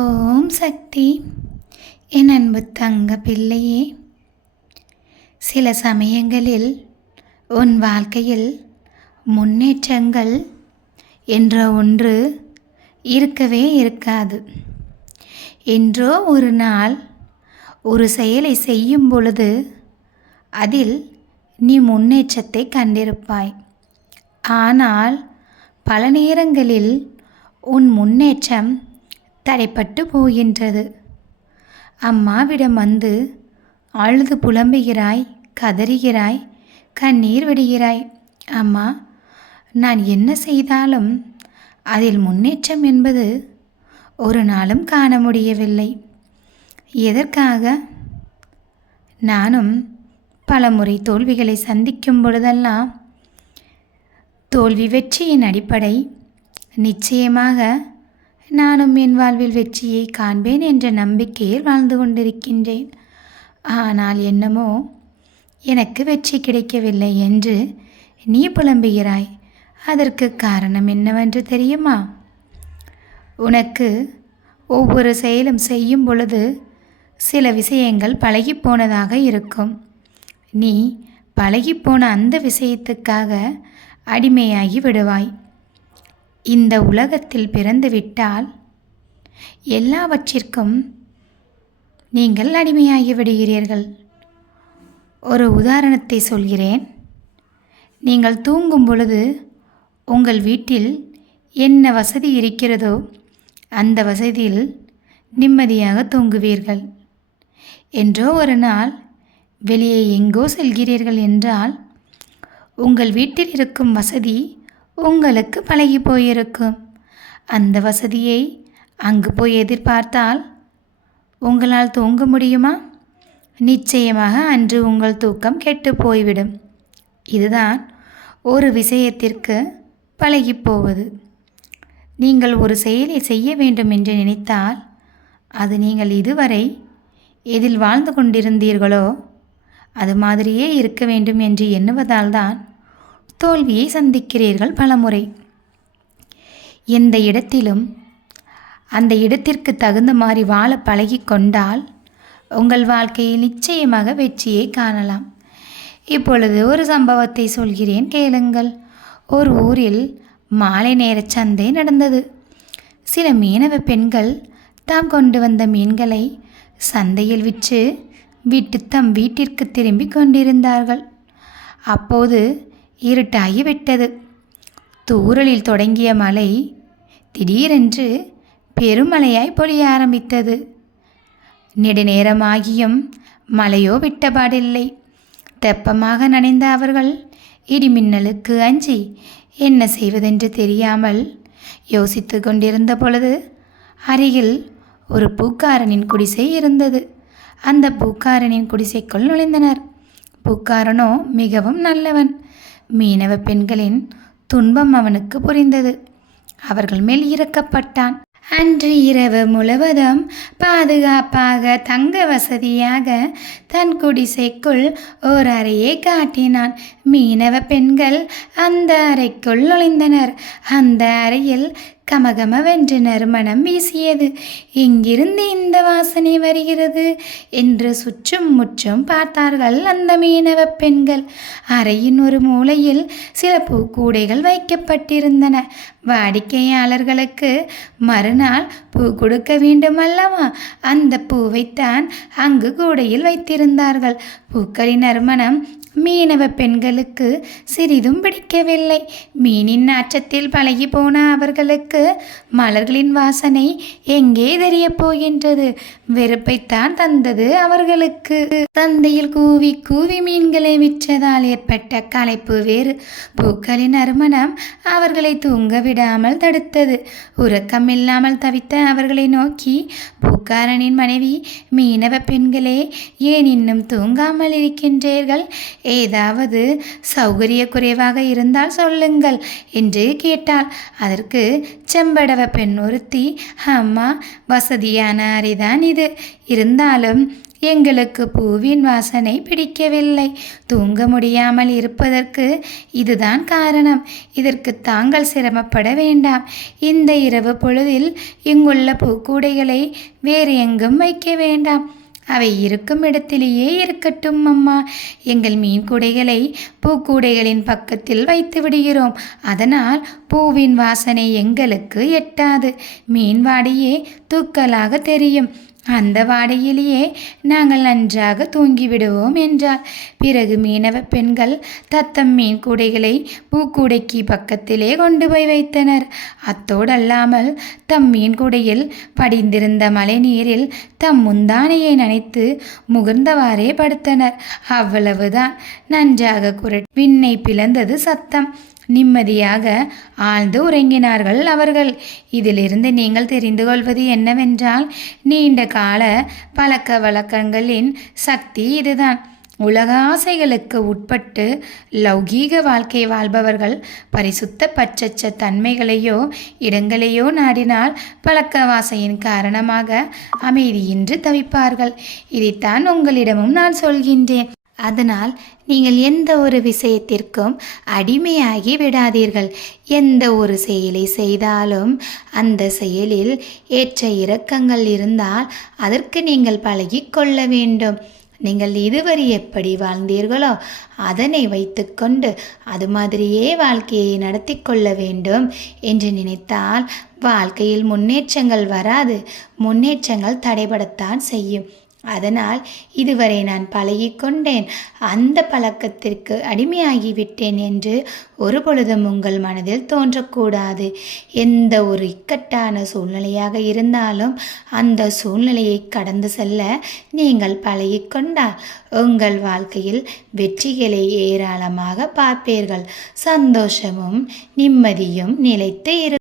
ஓம் சக்தி. என் அன்பு தங்க பிள்ளையே சில சமயங்களில் உன் வாழ்க்கையில் முன்னேற்றங்கள் என்ற ஒன்று இருக்கவே இருக்காது. என்றோ ஒரு நாள் ஒரு செயலை செய்யும் பொழுது அதில் நீ முன்னேற்றத்தை கண்டிருப்பாய். ஆனால் பல நேரங்களில் உன் முன்னேற்றம் தடைப்பட்டு போகின்றது. அம்மாவிடம் வந்து அழுது புலம்புகிறாய் கதறுகிறாய் கண்ணீர் விடுகிறாய். அம்மா நான் என்ன செய்தாலும் அதில் முன்னேற்றம் என்பது ஒரு நாளும் காண முடியவில்லை. எதற்காக? நானும் பலமுறை தோல்விகளை சந்திக்கும் பொழுதெல்லாம் தோல்வி வெற்றியின் அடிப்படை நிச்சயமாக நானும் என் வாழ்வில் வெற்றியை காண்பேன் என்ற நம்பிக்கையில் வாழ்ந்து கொண்டிருக்கின்றேன். ஆனால் என்னமோ எனக்கு வெற்றி கிடைக்கவில்லை என்று நீ புலம்புகிறாய். அதற்கு காரணம் என்னவென்று தெரியுமா? உனக்கு ஒவ்வொரு செயலும் செய்யும் பொழுது சில விஷயங்கள் பழகிப்போனதாக இருக்கும். நீ பழகிப்போன அந்த விஷயத்துக்காக அடிமையாகி விடுவாய். இந்த உலகத்தில் பிறந்துவிட்டால் எல்லாவற்றிற்கும் நீங்கள் அடிமையாகி விடுகிறீர்கள் ஒரு உதாரணத்தை சொல்கிறேன். நீங்கள் தூங்கும் பொழுது உங்கள் வீட்டில் என்ன வசதி இருக்கிறதோ அந்த வசதியில் நிம்மதியாக தூங்குவீர்கள். என்றோ ஒரு நாள் வெளியே எங்கோ செல்கிறீர்கள் என்றால் உங்கள் வீட்டில் இருக்கும் வசதி உங்களுக்கு பழகி போயிருக்கும் அந்த வசதியை அங்கு போய் எதிர்பார்த்தால் உங்களால் தூங்க முடியுமா? நிச்சயமாக அன்று உங்கள் தூக்கம் கெட்டு போய்விடும். இதுதான் ஒரு விஷயத்திற்கு பழகி போவது நீங்கள் ஒரு செயலை செய்ய வேண்டும் என்று நினைத்தால் அது நீங்கள் இதுவரை எதில் வாழ்ந்து கொண்டிருந்தீர்களோ அது மாதிரியே இருக்க வேண்டும் என்று எண்ணுவதால் தான் தோல்வியை சந்திக்கிறீர்கள் பலமுறை. எந்த இடத்திலும் அந்த இடத்திற்கு தகுந்த மாதிரி வாழ பழகி கொண்டால் உங்கள் வாழ்க்கையில் நிச்சயமாக வெற்றியை காணலாம். இப்பொழுது ஒரு சம்பவத்தை சொல்கிறேன் கேளுங்கள். ஒரு ஊரில் மாலை நேர சந்தை நடந்தது. சில மீனவ பெண்கள் தாம் கொண்டு வந்த மீன்களை சந்தையில் விற்று விட்டு தம் வீட்டிற்கு திரும்பி கொண்டிருந்தார்கள். அப்போது இருட்டாகிவிட்டது தூரலில் தொடங்கிய மலை திடீரென்று பெருமலையாய் பொழிய ஆரம்பித்தது. நெடுநேரமாகியும் மலையோ விட்டபாடில்லை. தெப்பமாக நனைந்த அவர்கள் இடிமின்னலுக்கு அஞ்சி என்ன செய்வதென்று தெரியாமல் யோசித்து கொண்டிருந்த பொழுது அருகில் ஒரு பூக்காரனின் குடிசை இருந்தது. அந்த பூக்காரனின் குடிசைக்குள் நுழைந்தனர். பூக்காரனோ மிகவும் நல்லவன். மீனவ பெண்களின் துன்பம் அவனுக்கு புரிந்தது. அவர்கள் மேல் இறக்கப்பட்டான். அன்று இரவு முழுவதும் பாதுகாப்பாக தங்க வசதியாக தன் குடிசைக்குள் ஒரு அறையை காட்டினான். மீனவ பெண்கள் அந்த அறைக்குள் நுழைந்தனர். அந்த அறையில் கமகமவென்று நறுமணம் வீசியது. எங்கிருந்து இந்த வாசனை வருகிறது என்று சுற்றும் முற்றும் பார்த்தார்கள் அந்த மீனவ பெண்கள். அறையின் ஒரு மூலையில் சில பூக்கூடைகள் வைக்கப்பட்டிருந்தன. வாடிக்கையாளர்களுக்கு மறுநாள் பூ கொடுக்க வேண்டும் அல்லவா அந்த பூவைத்தான் அங்கு கூடையில் வைத்திருந்தார்கள். பூக்களின் நறுமணம் மீனவ பெண்களுக்கு சிறிதும் பிடிக்கவில்லை. மீனின் நாற்றத்தில் பழகி போன அவர்களுக்கு மலர்களின் வாசனை எங்கே தெரியப் போகின்றது? வெறுப்பைத்தான் தந்தது அவர்களுக்கு. சந்தையில் கூவி கூவி மீன்களை விற்றதால் ஏற்பட்ட களைப்பு வேறு. பூக்களின் அருமணம் அவர்களை தூங்க விடாமல் தடுத்தது. உறக்கம் இல்லாமல் தவித்த அவர்களை நோக்கி பூக்காரனின் மனைவி மீனவ பெண்களே ஏன் இன்னும் தூங்காமல் இருக்கின்றீர்கள்? ஏதாவது சௌகரிய குறைவாக இருந்தால் சொல்லுங்கள் என்று கேட்டாள். அதற்கு செம்படவ பெண் ஒருத்தி அம்மா வசதியான அறைதான் இது. இருந்தாலும் எங்களுக்கு பூவின் வாசனை பிடிக்கவில்லை. தூங்க முடியாமல் இருப்பதற்கு இதுதான் காரணம். இதற்கு தாங்கள் சிரமப்பட வேண்டாம். இந்த இரவு பொழுதில் இங்குள்ள பூக்கூடைகளை வேறு எங்கும் வைக்க வேண்டாம். அவை இருக்கும் இடத்திலேயே இருக்கட்டும் அம்மா. எங்கள் மீன் கூடைகளை பூக்கூடைகளின் பக்கத்தில் வைத்து விடுகிறோம். அதனால் பூவின் வாசனை எங்களுக்கு எட்டாது. மீன் வாடியே தூக்கலாக தெரியும். அந்த வாடையிலேயே நாங்கள் நன்றாக தூங்கிவிடுவோம் என்றார் பிறகு மீனவ பெண்கள் தத்தம் மீன் கூடைகளை பூக்கூடைக்கு பக்கத்திலே கொண்டு போய் வைத்தனர். அத்தோடல்லாமல் தம் மீன் கூடையில் படிந்திருந்த மழை நீரில் தம் முந்தானையை நனைத்து முகர்ந்தவாறே படுத்தனர். அவ்வளவுதான். நன்றாக குரட் விண்ணை பிளந்தது சத்தம். நிம்மதியாக ஆழ்ந்து உறங்கினார்கள் அவர்கள். இதிலிருந்து நீங்கள் தெரிந்து கொள்வது என்னவென்றால் நீண்ட கால பழக்க வழக்கங்களின் சக்தி இதுதான். உலக ஆசைகளுக்கு உட்பட்டு லௌகீக வாழ்க்கை வாழ்பவர்கள் பரிசுத்த பச்சச்ச தன்மைகளையோ இடங்களையோ நாடினால் பழக்கவாசையின் காரணமாக அமைதியின்றி தவிப்பார்கள். இதைத்தான் உங்களிடமும் நான் சொல்கின்றேன். அதனால் நீங்கள் எந்த ஒரு விஷயத்திற்கும் அடிமையாகி விடாதீர்கள். எந்த ஒரு செயலை செய்தாலும் அந்த செயலில் ஏற்ற இறக்கங்கள் இருந்தால் அதற்கு நீங்கள் பழகி கொள்ள வேண்டும். நீங்கள் இதுவரை எப்படி வாழ்ந்தீர்களோ அதனை வைத்துக்கொண்டு அது மாதிரியே வாழ்க்கையை நடத்தி கொள்ள வேண்டும் என்று நினைத்தால் வாழ்க்கையில் முன்னேற்றங்கள் வராது. முன்னேற்றங்கள் தடைபடத்தான் செய்யும். அதனால் இதுவரை நான் பழகிக்கொண்டேன். அந்த பழக்கத்திற்கு அடிமையாகிவிட்டேன் என்று ஒரு பொழுதும் உங்கள் மனதில் தோன்றக்கூடாது. எந்த ஒரு இக்கட்டான சூழ்நிலையாக இருந்தாலும் அந்த சூழ்நிலையை கடந்து செல்ல நீங்கள் பழகிக்கொண்டால் உங்கள் வாழ்க்கையில் வெற்றிகளை ஏராளமாக பார்ப்பீர்கள். சந்தோஷமும் நிம்மதியும் நிலைத்து இரு